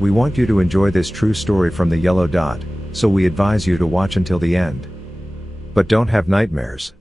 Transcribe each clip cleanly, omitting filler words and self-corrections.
We want you to enjoy this true story from the Yellow Dot, so we advise you to watch until the end. But don't have nightmares.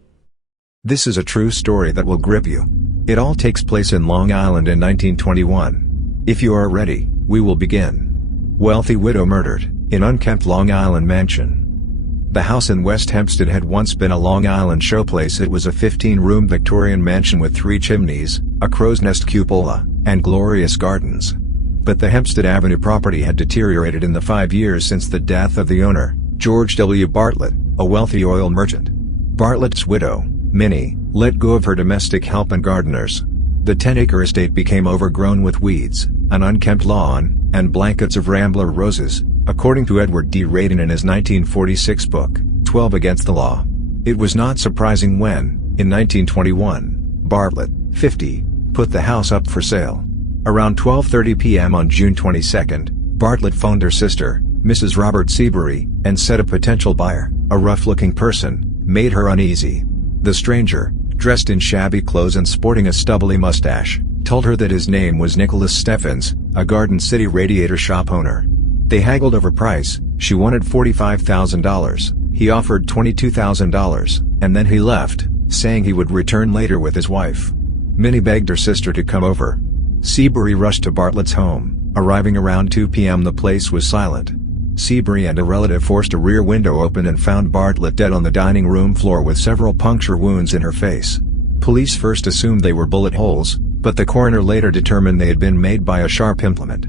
This is a true story that will grip you. It all takes place in Long Island in 1921. If you are ready, we will begin. Wealthy widow murdered, in unkempt Long Island mansion. The house in West Hempstead had once been a Long Island showplace. It was a 15-room Victorian mansion with 3 chimneys, a crow's nest cupola, and glorious gardens. But the Hempstead Avenue property had deteriorated in the 5 years since the death of the owner, George W. Bartlett, a wealthy oil merchant. Bartlett's widow, Minnie, let go of her domestic help and gardeners. The 10-acre estate became overgrown with weeds, an unkempt lawn, and blankets of rambler roses, according to Edward D. Radin in his 1946 book, 12 Against the Law. It was not surprising when, in 1921, Bartlett, 50, put the house up for sale. Around 12:30 p.m. on June 22, Bartlett phoned her sister, Mrs. Robert Seabury, and said a potential buyer, a rough-looking person, made her uneasy. The stranger, dressed in shabby clothes and sporting a stubbly mustache, told her that his name was Nicholas Steffens, a Garden City radiator shop owner. They haggled over price. She wanted $45,000, he offered $22,000, and then he left, saying he would return later with his wife. Minnie begged her sister to come over. Seabury rushed to Bartlett's home. Arriving around 2 p.m. the place was silent. Seabury and a relative forced a rear window open and found Bartlett dead on the dining room floor with several puncture wounds in her face. Police first assumed they were bullet holes, but the coroner later determined they had been made by a sharp implement.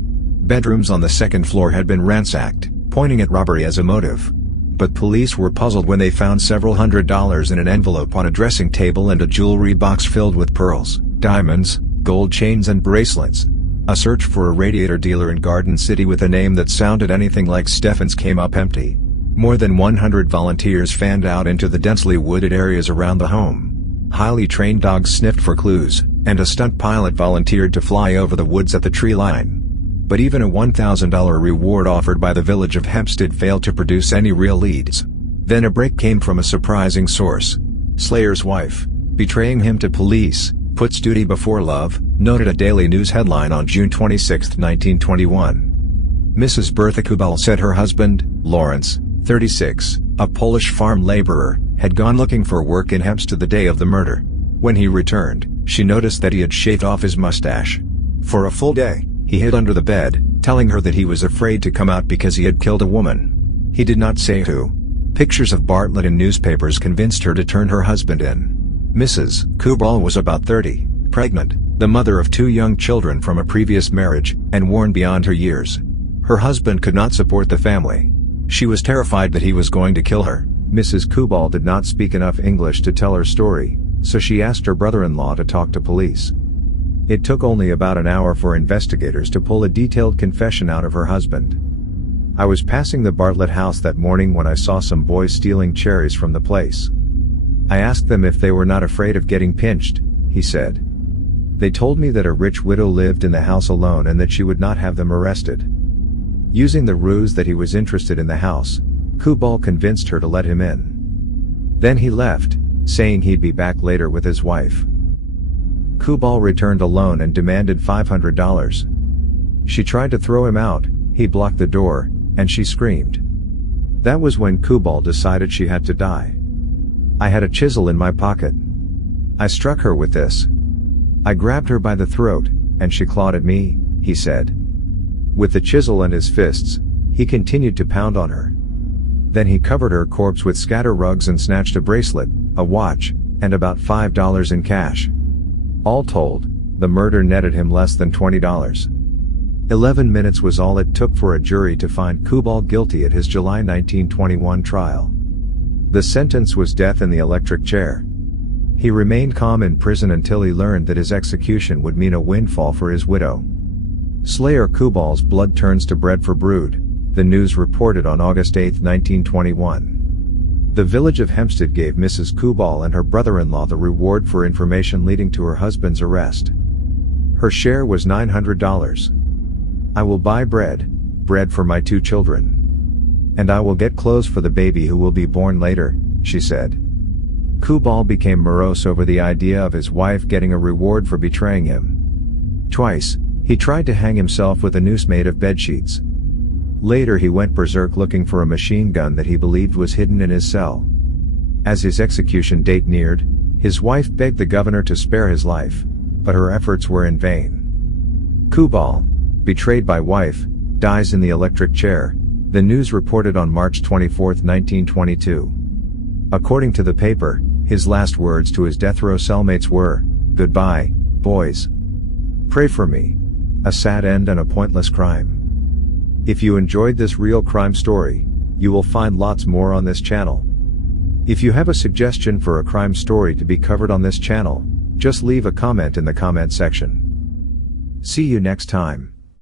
Bedrooms on the second floor had been ransacked, pointing at robbery as a motive. But police were puzzled when they found several $100s in an envelope on a dressing table and a jewelry box filled with pearls, diamonds, gold chains and bracelets. A search for a radiator dealer in Garden City with a name that sounded anything like Steffens came up empty. More than 100 volunteers fanned out into the densely wooded areas around the home. Highly trained dogs sniffed for clues, and a stunt pilot volunteered to fly over the woods at the tree line. But even a $1,000 reward offered by the village of Hempstead failed to produce any real leads. Then a break came from a surprising source. Slayer's wife, betraying him to police, puts duty before love, noted a Daily News headline on June 26, 1921. Mrs. Bertha Kubel said her husband, Lawrence, 36, a Polish farm laborer, had gone looking for work in Hempstead the day of the murder. When he returned, she noticed that he had shaved off his mustache. For a full day, he hid under the bed, telling her that he was afraid to come out because he had killed a woman. He did not say who. Pictures of Bartlett in newspapers convinced her to turn her husband in. Mrs. Kubal was about 30, pregnant, the mother of 2 young children from a previous marriage, and worn beyond her years. Her husband could not support the family. She was terrified that he was going to kill her. Mrs. Kubal did not speak enough English to tell her story, so she asked her brother-in-law to talk to police. It took only about an hour for investigators to pull a detailed confession out of her husband. I was passing the Bartlett house that morning when I saw some boys stealing cherries from the place. I asked them if they were not afraid of getting pinched, he said. They told me that a rich widow lived in the house alone and that she would not have them arrested. Using the ruse that he was interested in the house, Kubal convinced her to let him in. Then he left, saying he'd be back later with his wife. Kubal returned alone and demanded $500. She tried to throw him out, he blocked the door, and she screamed. That was when Kubal decided she had to die. I had a chisel in my pocket. I struck her with this. I grabbed her by the throat, and she clawed at me, he said. With the chisel and his fists, he continued to pound on her. Then he covered her corpse with scatter rugs and snatched a bracelet, a watch, and about $5 in cash. All told, the murder netted him less than $20. 11 minutes was all it took for a jury to find Kubal guilty at his July 1921 trial. The sentence was death in the electric chair. He remained calm in prison until he learned that his execution would mean a windfall for his widow. Slayer Kubal's blood turns to bread for brood, the News reported on August 8, 1921. The village of Hempstead gave Mrs. Kubal and her brother-in-law the reward for information leading to her husband's arrest. Her share was $900. I will buy bread for my 2 children. And I will get clothes for the baby who will be born later, she said. Kubal became morose over the idea of his wife getting a reward for betraying him. Twice, He tried to hang himself with a noose made of bedsheets. Later he went berserk looking for a machine gun that he believed was hidden in his cell. As his execution date neared, his wife begged the governor to spare his life, but her efforts were in vain. Kubal, betrayed by wife, dies in the electric chair, the news reported on March 24, 1922. According to the paper, his last words to his death row cellmates were, "Goodbye, boys. Pray for me. A sad end and a pointless crime." If you enjoyed this real crime story, you will find lots more on this channel. If you have a suggestion for a crime story to be covered on this channel, just leave a comment in the comment section. See you next time.